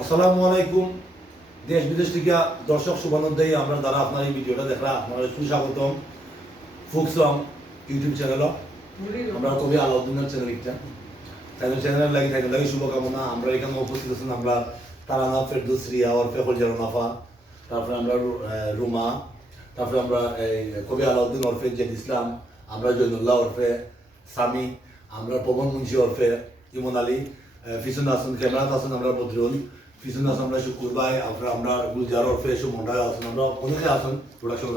আসসালামু আলাইকুম। দেশ বিদেশ থেকে দর্শক শুভানুধ্যায়ী আমরা দ্বারা আপনার এই ভিডিওটা দেখরা আপনার সুস্বাগতম। ফোক সং ইউটিউব চ্যানেল আমরা কবি আলাউদ্দিনের চ্যানেলটা চ্যানেলের লাগি শুভকামনা। আমরা এখানে উপস্থিত আছেন আমরা তারানা ফেরদৌস রিয়া ওরফে কোইলজারুন আফা, তারপরে আমরা রুমা, তারপরে আমরা কবি আলাউদ্দিন ওরফে জেদ ইসলাম, আমরা জৈনুল্লাহ ওরফে সামি, আমরা পবন মুন্সি ওরফে ইমন আলী, পিছনে আছেন ক্যামেরাতে আছেন আমরা বদরুল, পিছনে আছেন আমরা শুকুর ভাই, আমরা গুলজার ওরফে সুমন্ডায় আছেন, আমরা অনেকে আছেন প্রোডাকশন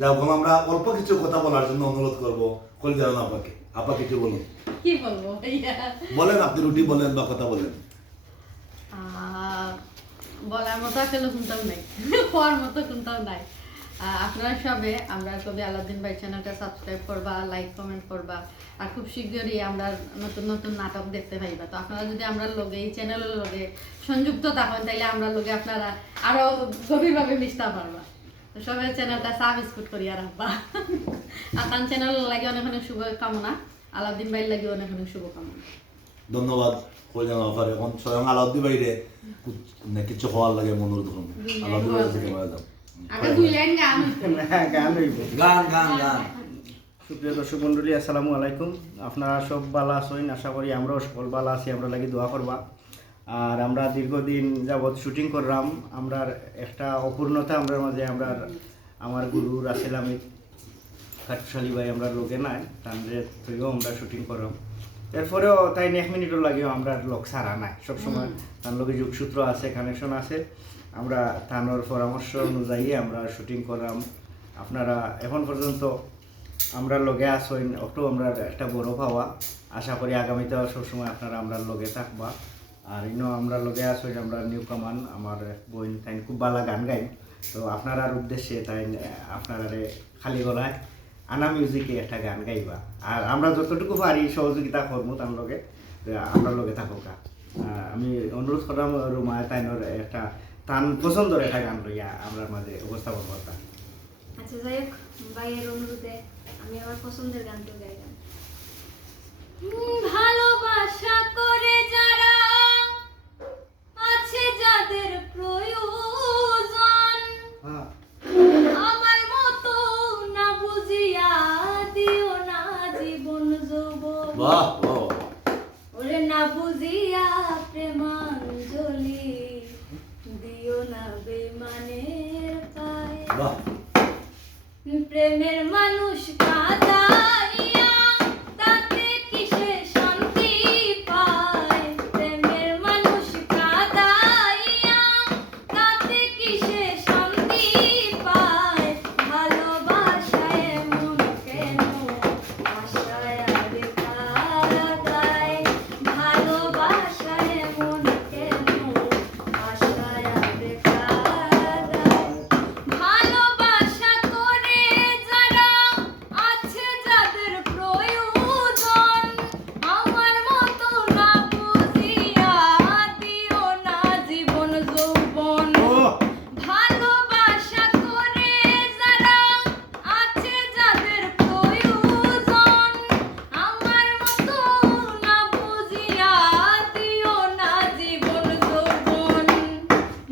যাই হোক। আমরা অল্প কিছু কথা বলার জন্য অনুরোধ করবো কোইলজারুন আপাকে। আপা কিছু বলুন। কি বলবো বলেন, আপনি রুটি বলেন বা কথা বলেন। বলার মতো আসলে শুনতাম নাই, হওয়ার মতো শুনতাম নাই। আপনারা সবে আমরা কবি আলাউদ্দিন ভাই চ্যানেলটা সাবস্ক্রাইব করবা, লাইক কমেন্ট করবা, আর খুব শীঘ্রই আমরা নতুন নতুন নাটক দেখতে পাইবা। তো আপনারা যদি আমরা লগে এই চ্যানেলের লগে সংযুক্ত থাকেন তাহলে আমরা লগে আপনারা আরো গভীরভাবে মিশতে পারবা। তো সবাই চ্যানেলটা সাবস্ক্রাইব করিয়া রাখবা। আকান চ্যানেল লাগে অনেক অনেক শুভকামনা, আলাউদ্দিন ভাইয়ের লাগে অনেক অনেক শুভকামনা। ধন্যবাদ কোইলজারুন আফার। এখন স্বয়ং আলাউদ্দিন ভাইরে কিছু হওয়ার লাগে মনোর ধরুন। আলাউদ্দিন ভাই থেকে বলা যাও গান। সুপ্রিয় দর্শক মন্ডলী, আসসালামু আলাইকুম। আপনারা সব ভালো আছেন, আশা করি আমরাও সকল ভালো আছি। আমরা লাগি দোয়া করবা। আর আমরা দীর্ঘদিন যাবৎ শুটিং করলাম। আমরা একটা অপূর্ণতা আমরা মাঝে আমার গুরু রাসেল আমি কাট্টুশ আলী ভাই আমরা লোকে নাই তাদের থেকেও আমরা শুটিং করলাম। এরপরেও তাই 1 মিনিটও লাগেও আমরা লোক ছাড়া নাই, সবসময় তার লোকে যোগসূত্র আছে, কানেকশন আছে। আমরা তানোর পরামর্শ অনুযায়ী আমরা শুটিং করলাম। আপনারা এখন পর্যন্ত আমরা লগে আসেন, অটো আমরা একটা বড় পাওয়া। আশা করি আগামীতেও সবসময় আপনারা আমরা লগে থাকবা। আর আমরা লগে আসেন, আমরা নিউ কামান আমার বোন তাই খুব ভালো গান গাই। তো আপনার উদ্দেশ্যে তাই আপনারা খালি গলায় আনা মিউজিকে একটা গান গাইবা। আর আমরা যতটুকু পারি সহযোগিতা করবো তার লগে, আমরা লগে থাকুকা। আমি অনুরোধ করলাম রুমা তাইনোর একটা তান পছন্দের একটা গান লইয়া আমরা মাঝে উপস্থাপন করতাম। আচ্ছা, যাই হোক, ভাইয়ের অনুরোধে আমি আমার পছন্দের গানটা গাইলাম। ভালোবাসা করে যারা আছে যাদের প্রয়োজন, আমার মতো না বুঝিয়া দিও না জীবন যৌবন। ওরে না বুঝিয়া প্রেমাঞ্জলি দিও না বেমানের পায়। প্রেমের মানুষ কাঁদাইয়া তাতে কিসে শান্তি পায়। প্রেমের মানুষ কাঁদাইয়া তাতে কিসে শান্তি পায়। ভালোবাসায় মন কেন আশায় আর কাদায়। ভালোবাসায় মন কেন আশায় আর কাদায়। ভালোবাসা করে যারা আছে যাদের প্রয়োজন, আমার মতো না বুঝিয়া দিও না জীবন যৌবন। ভালোবাসা করে যারা আছে যাদের প্রয়োজন, আমার মতো না বুঝিয়া দিও না জীবন যৌবন।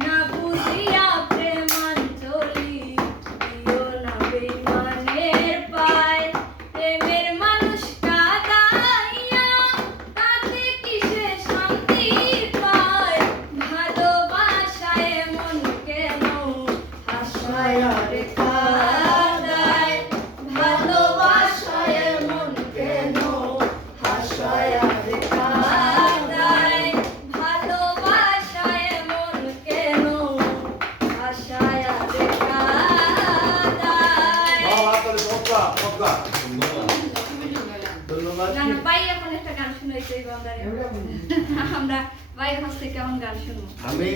না বুঝিয়া প্রেমাঞ্জলি দিও না বেইমানের পায়। প্রেমের মানুষ কাঁদাইয়া তাতে কিসে শান্তি পায়। ভালোবাসায় মন কেন হাসায় আর কাঁদায়। ভালোবাসায় মন কেন হাসায় আর কাঁদায়। ভালোবাসায় মন কেন হাসায় আর কাঁদায়। না না, ভাই এখন একটা গান শুনাইতে হইব আমরা ভাইয়ের কাছ থেকে কেমন গান শুনবো। আমি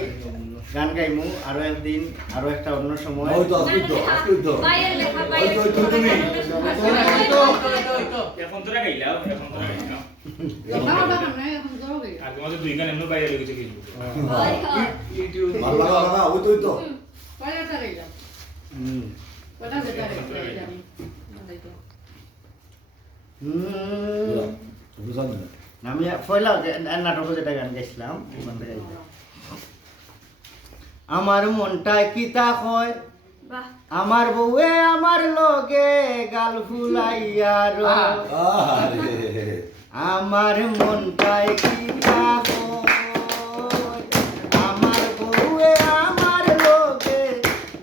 গান গাইমু আরো একদিন, আরো একটা অন্য সময়। ভাইয়ের লেখা ভাইয়ের এখন তোরা গাইলাও আর তোমাদের দুই গান এমন বাইরে লেগেছে কিন্তু ইউটিউব ভালো লাগা না ওই তো কয়টা গাইলাম কয়টা যেটা গাইলাম বুঝান না আমি পয়লা নাটকে যেটা গান গাইছিলাম আমার মনটায় কিতা কয় বাহ আমার বউয়ে আমার লগে গাল ফুলাইয়া রয় আরে আমার মনটায় কিতা কয় আমার বউয়ে আমার লগে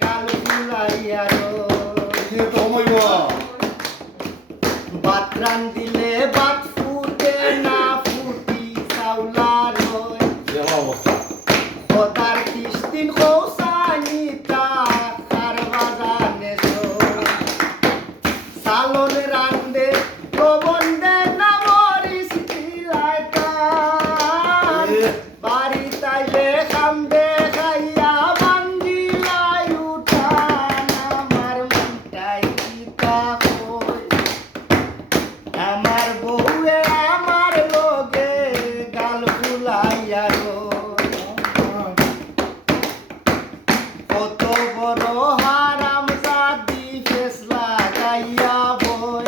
গাল ফুলাইয়া রয় কি তো হইবো বাত রান্দিলে বাত ফুটে না ফুটি চাউলা রয় দেওয়া অবস্থা খোদার 30 দিন কৌসানিতা কার বাজানে সালন রান্দে লবণ দে না মরিস দিলাইতা বাড়ি তাইলে কামদে খাইয়া বান্দিলাই উঠান আমার মনটাই কিতা কই আমার বউয়ে আমার লগে গাল ফুলাইয়া রয় কত বড় হারাম জাদি ফেসলা গাইয়া বই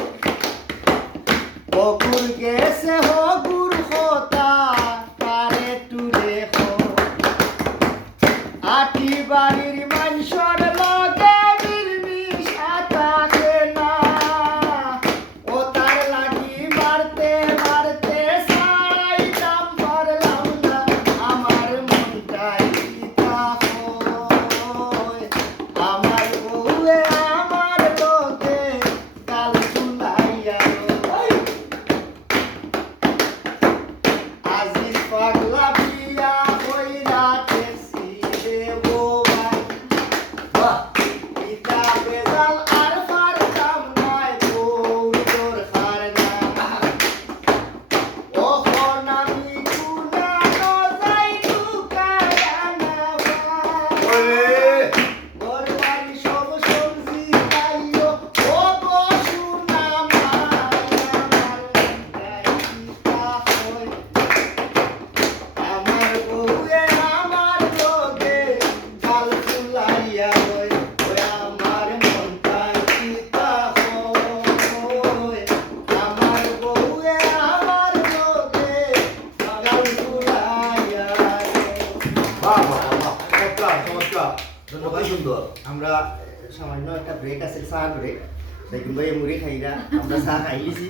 বকুর গেছে হগুর হতা কারে টুরে হো আটি বাড়ির মানুষের লগে মিলমিশ থাকে না ও তার লাগি মারতে মারতে সাইতাম পারলাম না আমার মনটাই কিতা হয় আমার বউয়ে আমার লগে গাল ফুলাইয়া রয় আজিজ পাগলা বিয়া হইরা টেক্সি দেবো ভাই ইটা বেজাল আর পারতাম নয় বউর দরকার না ওখন আমি গুনানো যাই ঢুকায়া না ওরে ওর বাড়ি সব সবজি খাইও ও গো সোনা মাই আমার মনটাই কিতা হয় আমার বউয়ে আমার লগে গাল ফুলাইয়া রয় ওই আমার মনটাই কিতা হয় আমার বউয়ে আমার লগে গাল ফুলাইয়া রয় বাহ বাহ বাহ চমৎকার চমৎকার ধন্যবাদ সুন্দর আমরা সামান্য একটা ব্রেক আছে চা ব্রেক দেখুন ভাই মুড়ি খাইরা আমরা চা খাইছি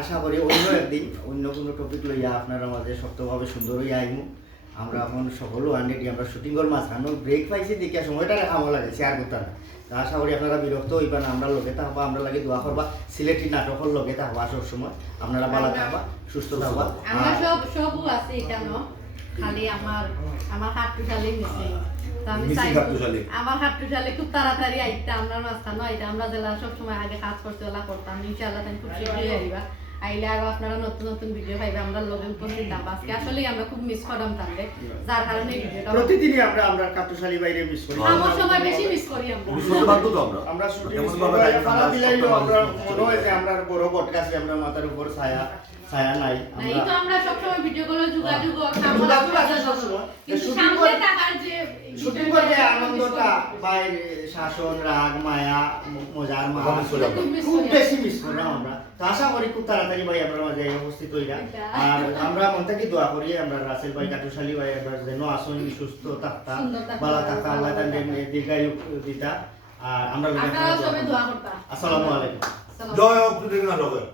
আশা করি অন্য একদিন অন্য কোনো টপিক লইয়া আপনারা মাঝে শক্তভাবে সুন্দর হইয়া আইমু আমরা এখন সকল অলরেডি আমরা শুটিং কর মাঝখানো ব্রেক পাইছি দেখিয়া সময়টা খাওয়া লাগে শেয়ার করতে না তা আশা করি আপনারা বিরক্ত হইবা না আমরা লগে থাকবা আমরা লাগে দোয়া করবা সিলেটি নাটকের লগে থাকবা সব সময় আপনারা ভালো থাকবা সুস্থ থাকবা আমরা সবও আছে এখানে খালি আমার হাট্টুশালি মিসিং তো আমি Missing চাইবো হাট্টুশালি। আমার হাট্টুশালি খুব তাড়াতাড়ি আইতে আমরা মাঝখানে আইতে আমরা জেলা সবসময় আগে কাজ করতে ওলা করতাম ইনশাআল্লাহ তাই খুব শীঘ্রই আইবা আইলে আরো আপনারা নতুন নতুন ভিডিও পাইবে আমরা লগে উপস্থিত থাকবো আজকে আসলে আমরা খুব মিস করলাম তাহলে যার কারণে এই ভিডিওটা প্রতিদিনই আমরা কাটুশালী বাইরে মিস করি আমার সময় বেশি মিস করি আমরা বুঝতে পারতো তো আমরা আমরা শুটিং এমন ভাবে time খারাপ আমরা দিলাইলো সপ্তাহ আমরা মাঝে মনে হয় যে আমরা বড় পডকাস্টে আমরা মাথার উপর ছায়া নাই না, এই তো আমরা সবসময় ভিডিও করে যোগাযোগ যোগাযোগ আছে সবসময়। কিন্তু শুটিং সামনে করে- থাকার যে শুটিং করতে আনন্দটা বাইরে শাসন রাগ মায়া মজার মা খুব miss করি আমরা। খুব বেশি মিস করলাম আমরা তো আশা করি খুব তাড়াতাড়ি ভাই আমরা মাঝে উপস্থিত হইরা আর আমরা মন থেকে দোয়া করি আমরা রাসেল ভাই কাটুশালী ভাই আমরা যেন আসুন সুস্থ থাকতা সুন্দর থাকতা। ভালো থাকতা আল্লাহ তাদের দীর্ঘায়ু দিতা আর আমরা আপনারা সবাই দোয়া করতা আসসালামু আলাইকুম আসসালামু জয় হোক শুটিং নাটকের